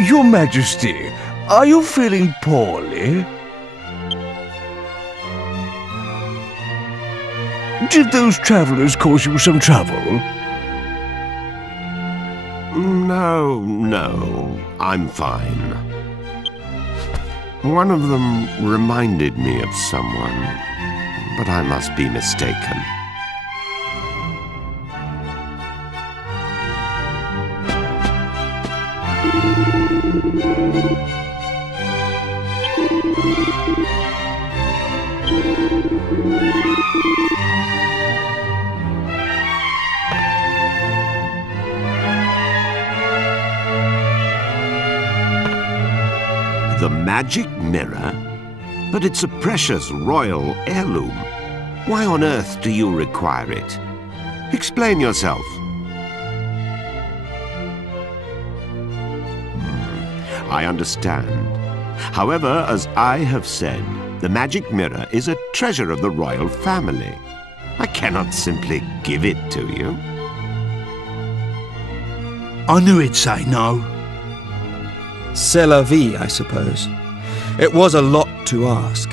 Your Majesty, are you feeling poorly? Did those travelers cause you some trouble? No, I'm fine. One of them reminded me of someone, but I must be mistaken. The magic mirror? But it's a precious royal heirloom. Why on earth do you require it? Explain yourself. I understand. However, as I have said, the magic mirror is a treasure of the royal family. I cannot simply give it to you. I knew he'd say no. C'est la vie, I suppose. It was a lot to ask.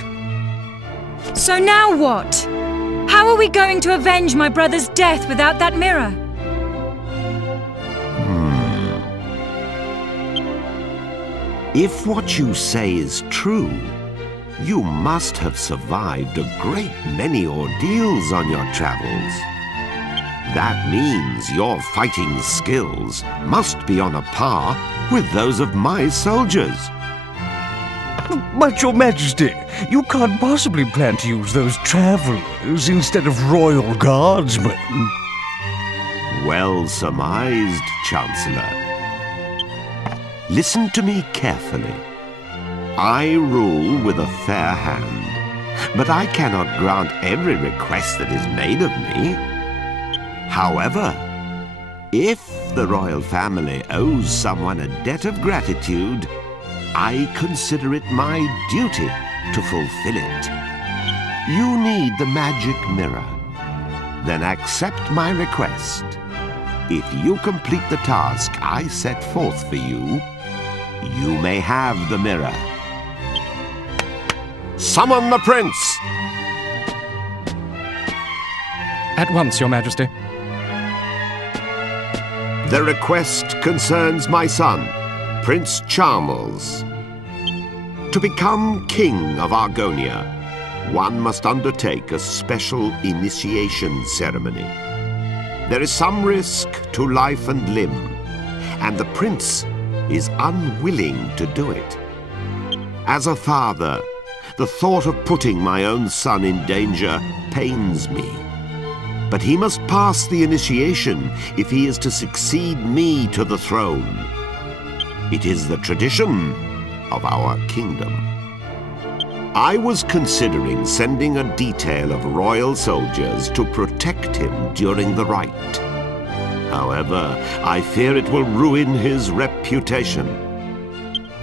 So now what? How are we going to avenge my brother's death without that mirror? If what you say is true, you must have survived a great many ordeals on your travels. That means your fighting skills must be on a par with those of my soldiers. But, Your Majesty, you can't possibly plan to use those travelers instead of royal guardsmen. Well surmised, Chancellor. Listen to me carefully. I rule with a fair hand, but I cannot grant every request that is made of me. However, if the royal family owes someone a debt of gratitude, I consider it my duty to fulfill it. You need the magic mirror. Then accept my request. If you complete the task I set forth for you, you may have the mirror. Summon the prince! At once, Your Majesty. The request concerns my son, Prince Charmles. To become King of Argonia, one must undertake a special initiation ceremony. There is some risk to life and limb, and the prince is unwilling to do it. As a father, the thought of putting my own son in danger pains me. But he must pass the initiation if he is to succeed me to the throne. It is the tradition of our kingdom. I was considering sending a detail of royal soldiers to protect him during the rite. However, I fear it will ruin his reputation.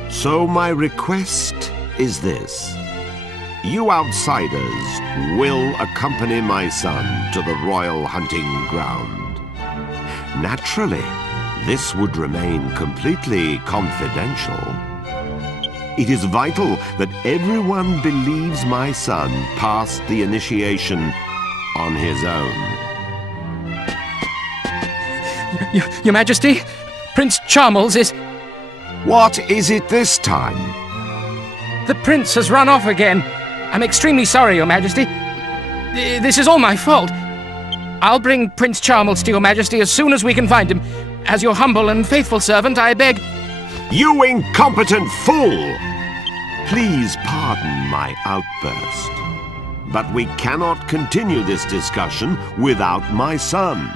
So my request is this. You outsiders will accompany my son to the royal hunting ground. Naturally, this would remain completely confidential. It is vital that everyone believes my son passed the initiation on his own. Your Majesty, Prince Charmles is... What is it this time? The prince has run off again. I'm extremely sorry, Your Majesty. This is all my fault. I'll bring Prince Charmles to Your Majesty as soon as we can find him. As your humble and faithful servant, I beg... You incompetent fool! Please pardon my outburst, but we cannot continue this discussion without my son.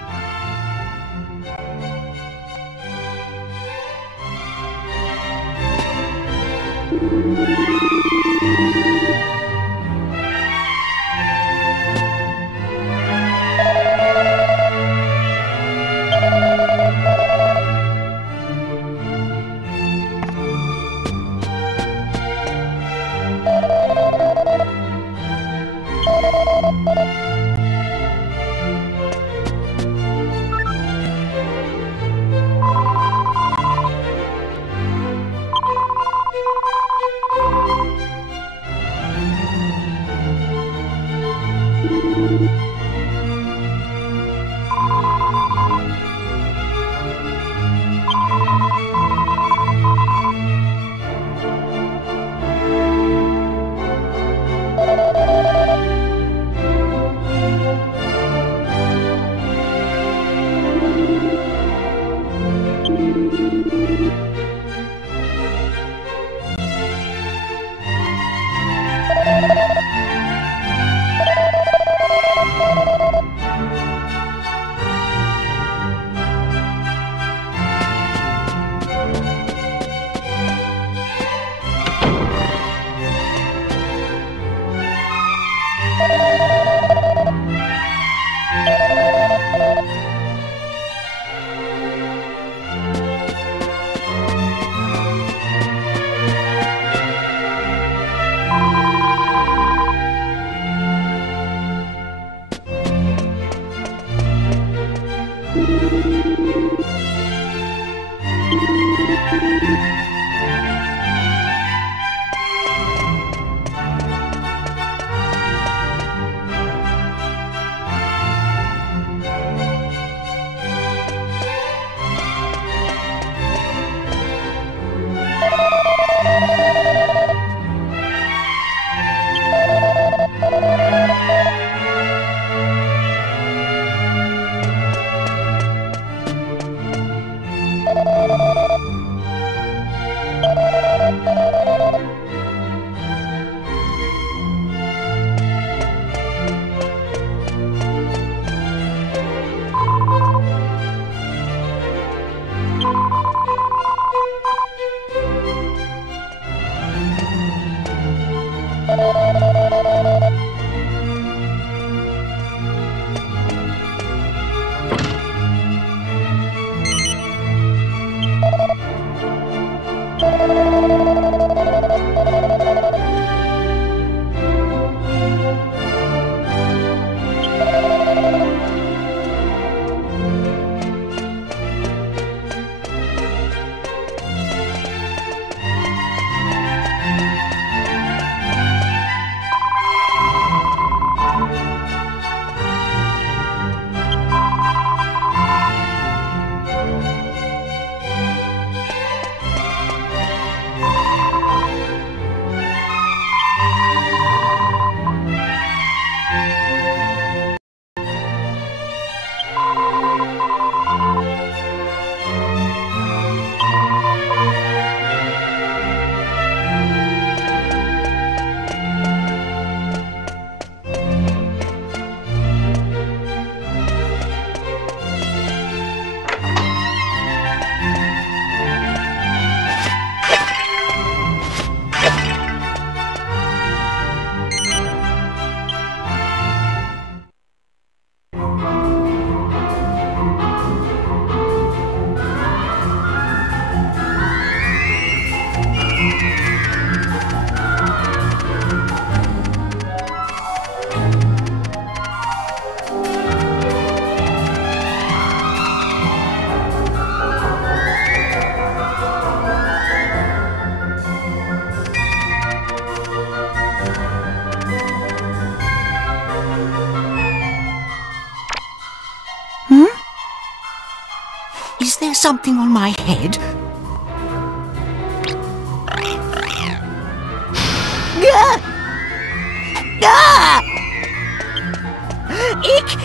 Is there something on my head?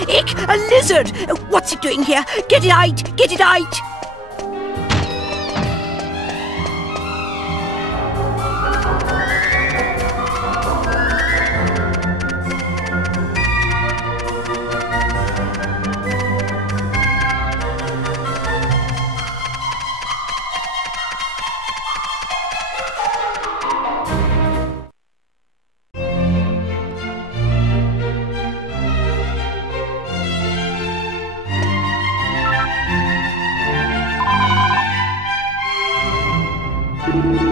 Ick! A lizard! What's it doing here? Get it out! Get it out! you